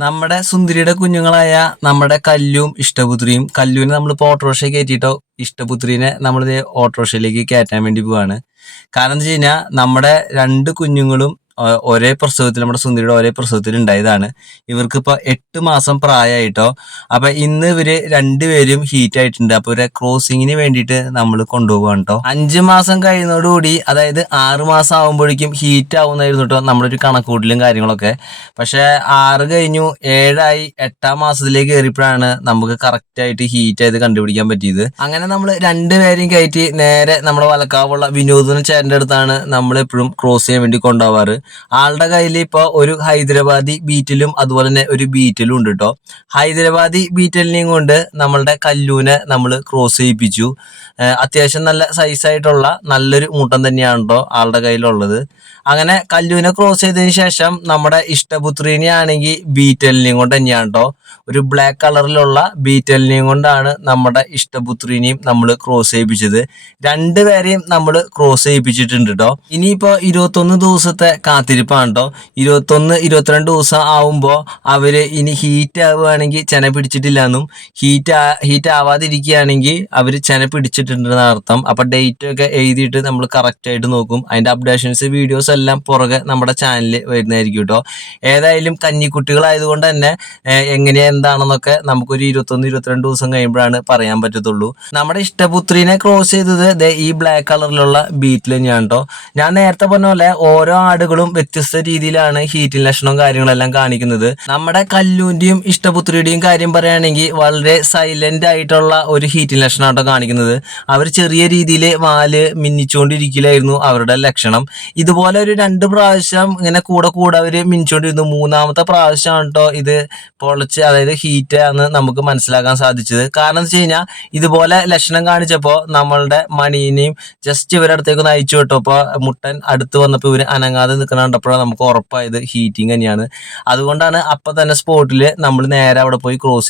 നമ്മുടെ സുന്ദരിയുടെ കുഞ്ഞുങ്ങളായ നമ്മുടെ കല്ലും ഇഷ്ടപുത്രിയും കല്ലുവിനെ നമ്മളിപ്പോൾ ഓട്ടോറിക്ഷ കയറ്റിയിട്ടോ ഇഷ്ടപുത്രീനെ നമ്മളിത് ഓട്ടോറിക്ഷയിലേക്ക് കയറ്റാൻ വേണ്ടി പോവാണ്. കാരണം എന്താ വെച്ച് കഴിഞ്ഞാൽ നമ്മുടെ രണ്ട് കുഞ്ഞുങ്ങളും ഒരേ പ്രസവത്തിൽ നമ്മുടെ സുന്ദരിയുടെ ഒരേ പ്രസവത്തിൽ ഉണ്ടായതാണ്. ഇവർക്കിപ്പോൾ 8 മാസം പ്രായമായിട്ടോ. അപ്പൊ ഇന്ന് ഇവര് രണ്ടുപേരും ഹീറ്റ് ആയിട്ടുണ്ട്. അപ്പൊ ഇവരെ ക്രോസിങ്ങിന് വേണ്ടിയിട്ട് നമ്മൾ കൊണ്ടുപോകാണ് കേട്ടോ. 5 മാസം കഴിയുന്നതോടുകൂടി, അതായത് 6 മാസം ആകുമ്പോഴേക്കും ഹീറ്റ് ആവുന്നതായിരുന്നു കേട്ടോ നമ്മളൊരു കണക്കൂട്ടലും കാര്യങ്ങളൊക്കെ. പക്ഷെ 6 കഴിഞ്ഞു, 7 ആയി, 8-ാം മാസത്തിലേക്ക് കയറിയപ്പോഴാണ് നമുക്ക് കറക്റ്റ് ആയിട്ട് ഹീറ്റ് ആയത് കണ്ടുപിടിക്കാൻ പറ്റിയത്. അങ്ങനെ നമ്മൾ രണ്ടുപേരെയും കയറ്റി നേരെ നമ്മുടെ വലക്കാവുള്ള വിനോദന ചേട്ടൻ്റെ അടുത്താണ് നമ്മൾ എപ്പോഴും ക്രോസ് ചെയ്യാൻ വേണ്ടി കൊണ്ടുപോവാറ്. ആളുടെ കയ്യിൽ ഇപ്പോൾ ഒരു ഹൈദരാബാദി ബീറ്റിലും അതുപോലെ തന്നെ ഒരു ബീറ്റിലും ഉണ്ട് കേട്ടോ. ഹൈദരാബാദി ബീറ്റലിനെയും കൊണ്ട് നമ്മളുടെ കല്ലൂനെ നമ്മൾ ക്രോസ് ചെയ്യിപ്പിച്ചു. അത്യാവശ്യം നല്ല സൈസായിട്ടുള്ള നല്ലൊരു മൂട്ടം തന്നെയാണ് കേട്ടോ ആളുടെ കയ്യിലുള്ളത്. അങ്ങനെ കല്ലൂനെ ക്രോസ് ചെയ്തതിന് ശേഷം നമ്മുടെ ഇഷ്ടപുത്രീനെ ആണെങ്കിൽ ബീറ്റലിനെയും കൊണ്ട് തന്നെയാണ് കേട്ടോ. ഒരു ബ്ലാക്ക് കളറിലുള്ള ബീറ്റലിനെയും കൊണ്ടാണ് നമ്മുടെ ഇഷ്ടപുത്രീനെയും നമ്മൾ ക്രോസ് ചെയ്യിപ്പിച്ചത്. രണ്ടുപേരെയും നമ്മൾ ക്രോസ് ചെയ്യിപ്പിച്ചിട്ടുണ്ട് കേട്ടോ. ഇനിയിപ്പോൾ 21 ദിവസത്തെ കാത്തിരിപ്പാണ് കേട്ടോ. 21-22 ദിവസം ആവുമ്പോൾ അവര് ഇനി ഹീറ്റ് ആവുകയാണെങ്കിൽ ചെന പിടിച്ചിട്ടില്ല എന്നും, ഹീറ്റ് ആവാതിരിക്കുകയാണെങ്കിൽ അവർ ചെന പിടിച്ചിട്ടുണ്ടെന്ന് അർത്ഥം. അപ്പൊ ഡേറ്റ് ഒക്കെ എഴുതിയിട്ട് നമ്മൾ കറക്റ്റ് ആയിട്ട് നോക്കും. അതിന്റെ അപ്ഡേഷൻസ് വീഡിയോസ് എല്ലാം പുറകെ നമ്മുടെ ചാനലിൽ വരുന്നതായിരിക്കും കേട്ടോ. ഏതായാലും കഞ്ഞിക്കുട്ടികളായതുകൊണ്ട് തന്നെ എങ്ങനെയാ എന്താണെന്നൊക്കെ നമുക്കൊരു 21-22 ദിവസം കഴിയുമ്പോഴാണ് പറയാൻ പറ്റത്തുള്ളൂ. നമ്മുടെ ഇഷ്ടപുത്രീനെ ക്രോസ് ചെയ്തത് ഈ ബ്ലാക്ക് കളറിലുള്ള ബീറ്റിൽ തന്നെയാണ് കേട്ടോ. ഞാൻ നേരത്തെ പറഞ്ഞ പോലെ ഓരോ ആടുകളും വ്യത്യസ്ത രീതിയിലാണ് ഹീറ്റിംഗ് ലക്ഷണവും കാര്യങ്ങളെല്ലാം കാണിക്കുന്നത്. നമ്മുടെ കല്ലൂന്റെയും ഇഷ്ടപുത്രിയുടെയും കാര്യം പറയുകയാണെങ്കിൽ വളരെ സൈലന്റ് ആയിട്ടുള്ള ഒരു ഹീറ്റിംഗ് ലക്ഷണമാട്ടോ കാണിക്കുന്നത്. അവർ ചെറിയ രീതിയിൽ വാല് മിന്നിച്ചുകൊണ്ടിരിക്കലായിരുന്നു അവരുടെ ലക്ഷണം. ഇതുപോലെ ഒരു 2 പ്രാവശ്യം ഇങ്ങനെ കൂടെ അവർ മിന്നിച്ചുകൊണ്ടിരുന്നു. 3-ാമത്തെ പ്രാവശ്യമാണ് കേട്ടോ ഇത് പൊളച്ച്, അതായത് ഹീറ്റ് ആണെന്ന് നമുക്ക് മനസ്സിലാക്കാൻ സാധിച്ചത്. കാരണം എന്ന് വെച്ച് കഴിഞ്ഞാൽ ഇതുപോലെ ലക്ഷണം കാണിച്ചപ്പോൾ നമ്മളുടെ മണീനെയും ജസ്റ്റ് ഇവരുടെ അടുത്തേക്ക് നയിച്ചു കേട്ടോ. അപ്പോൾ മുട്ടൻ അടുത്ത് വന്നപ്പോൾ ഇവർ അനങ്ങാതെ നിൽക്കണ കണ്ടപ്പോഴാണ് നമുക്ക് ഉറപ്പായത് ഹീറ്റിംഗ് തന്നെയാണ്. അതുകൊണ്ടാണ് അപ്പം തന്നെ സ്പോട്ടിൽ നമ്മൾ നേരെ അവിടെ പോയി ക്രോസ്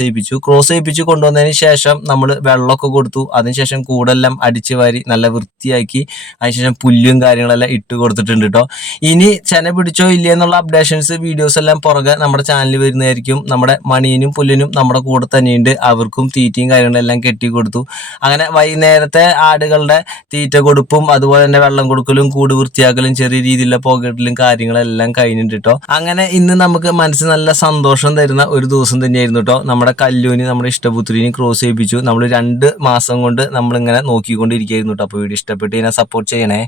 ചെയ്യിപ്പിച്ചു കൊണ്ടുവന്നതിന് ശേഷം നമ്മൾ വെള്ളമൊക്കെ കൊടുത്തു. അതിനുശേഷം കൂടെല്ലാം അടിച്ചു വാരി നല്ല വൃത്തിയാക്കി അതിനുശേഷം പുല്ലും കാര്യങ്ങളെല്ലാം ഇട്ട് കൊടുത്തിട്ടുണ്ട് കേട്ടോ. ഇനി ചെന പിടിച്ചോ ഇല്ല എന്നുള്ള അപ്ഡേഷൻസ് വീഡിയോസ് എല്ലാം പുറകെ നമ്മുടെ ചാനലിൽ വരുന്നതായിരിക്കും. നമ്മുടെ മണീനും പുല്ലിനും നമ്മുടെ കൂടെ തന്നെയുണ്ട്. അവർക്കും തീറ്റയും കാര്യങ്ങളെല്ലാം കെട്ടി കൊടുത്തു. അങ്ങനെ വൈകുന്നേരത്തെ ആടുകളുടെ തീറ്റ കൊടുപ്പും അതുപോലെ തന്നെ വെള്ളം കൊടുക്കലും കൂട് വൃത്തിയാക്കലും ചെറിയ രീതിയിലുള്ള പോകെട്ടിലും കാര്യങ്ങളെല്ലാം കഴിഞ്ഞിട്ട് കേട്ടോ. അങ്ങനെ ഇന്ന് നമുക്ക് മനസ്സിന് നല്ല സന്തോഷം തരുന്ന ഒരു ദിവസം തന്നെയായിരുന്നു കേട്ടോ. നമ്മുടെ കല്ലൂന് നമ്മുടെ ഇഷ്ടപുത്രിനെ ക്രോസ് ചെയ്യിപ്പിച്ചു. നമ്മൾ 2 മാസം കൊണ്ട് നമ്മളിങ്ങനെ നോക്കിക്കൊണ്ടിരിക്കുകയായിരുന്നു കേട്ടോ. അപ്പോൾ വീഡിയോ ഇഷ്ടപ്പെട്ട് ഇതിനെ സപ്പോർട്ട് ചെയ്യണേ.